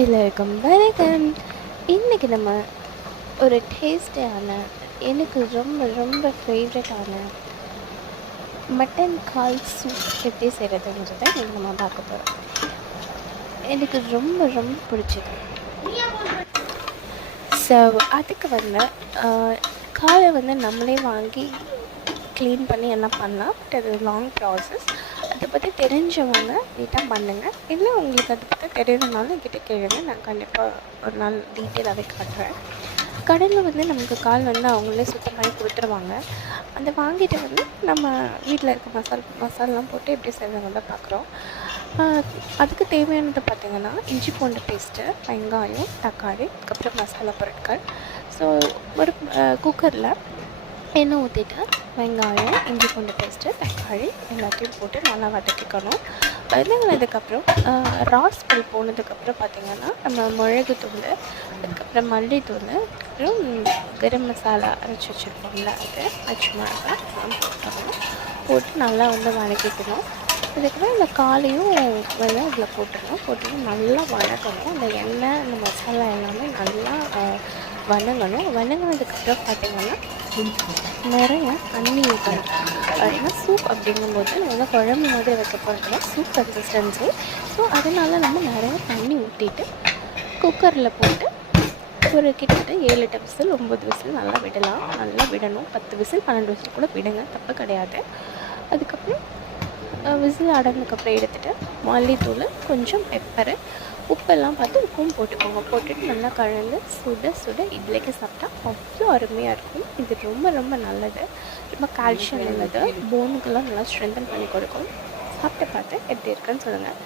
எல்லாருக்கும் வணக்கம். இன்றைக்கி நம்ம ஒரு டேஸ்டியான, எனக்கு ரொம்ப ரொம்ப ஃபேவரட்டான மட்டன் கால் சூப் எப்படி செய்கிறதுங்கிறத இன்றைக்கி நம்ம பார்க்க போகிறோம். எனக்கு ரொம்ப ரொம்ப பிடிச்சது. ஸோ அதுக்கு காலை நம்மளே வாங்கி க்ளீன் பண்ணி எல்லாம் பண்ணலாம். பட் அது லாங் ப்ராசஸ். அதை பற்றி தெரிஞ்சவங்க நீட்டாக பண்ணுங்கள். இல்லை உங்களுக்கு அதை பற்றி தெரியணுனாலும் என்கிட்ட கேளுங்க, நான் கண்டிப்பாக ஒரு நாள் டீட்டெயிலாகவே காட்டுறேன். கடையில் நமக்கு கால் அவங்களே சுத்தம் பண்ணி கொடுத்துருவாங்க. அதை வாங்கிட்டு நம்ம வீட்டில் இருக்க மசாலாம் போட்டு எப்படி செய்வாங்க பார்க்குறோம். அதுக்கு தேவையானது பார்த்திங்கன்னா இஞ்சி பூண்டு பேஸ்ட்டு, வெங்காயம், தக்காளி, அதுக்கப்புறம் மசாலா பொருட்கள். ஸோ ஒரு குக்கரில் எண்ணெய் ஊற்றிட்டு வெங்காயம், இஞ்சி பூண்டு பேஸ்ட்டு, தக்காளி எல்லாத்தையும் போட்டு நல்லா வதக்கிக்கணும். வதங்கினதுக்கப்புறம் ராஸ்பல் போனதுக்கப்புறம் பார்த்திங்கன்னா நம்ம மிளகுத்தூள், அதுக்கப்புறம் மல்லித்தூள், அதுக்கப்புறம் கரம் மசாலா அரைச்சி வச்சுருப்போம்ல, அது பச்சை மிளகா போட்டு நல்லா வதக்கிக்கணும். அதுக்கப்புறம் இந்த காலையும் இதில் போட்டுட்டு நல்லா வதக்கணும். அந்த எண்ணெய், அந்த மசாலா எல்லாமே நல்லா வதங்கணும். வதங்கினதுக்கப்புறம் பார்த்திங்கன்னா நிறைய தண்ணி ஊற்றணும். ஏன்னா சூப் அப்படிங்கும்போது நம்ம குழம்பு மாதிரி வைக்க போகிறதுல சூப் கன்சிஸ்டன்சி. ஸோ அதனால் நம்ம நிறைய தண்ணி ஊற்றிட்டு குக்கரில் போட்டு ஒரு கிட்டத்தட்ட 7-8 விசில் 9 விசில் நல்லா விடணும். 10 விசில் 12 விசில் கூட விடுங்க, தப்பு கிடையாது. அதுக்கப்புறம் விசில் அடங்கினதுக்கப்புறம் எடுத்துகிட்டு மல்லித்தூள், கொஞ்சம் பெப்பரு, உப்பெல்லாம் பார்த்து உப்பும் போட்டுக்கோங்க. போட்டுட்டு நல்லா கலந்து சுட இட்லிக்கு சாப்பிட்டா அவ்வளோ அருமையாக இருக்கும். இது ரொம்ப ரொம்ப நல்லது. ரொம்ப கால்சியம் உள்ளது. போனுக்கெல்லாம் நல்லா ஸ்ட்ரென்தன் பண்ணி கொடுக்கும். சாப்பிட்டு பார்த்து எப்படி இருக்குன்னு சொல்லுங்கள்.